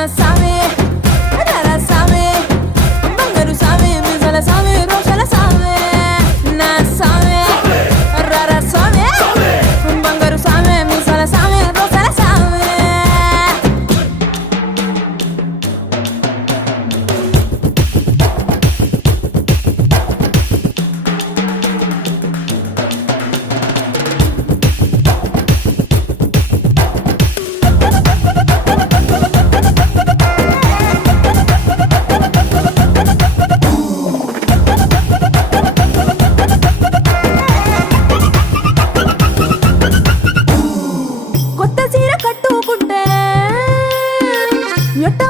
నా సామే రారా సామే బంగారు సామే మిజల సామే రోషల సామే నా సామే రారా సామే బంగారు సామే మిజల సామే రోషల సామే కొత్త చీర కట్టుకుంటే ఎట్ట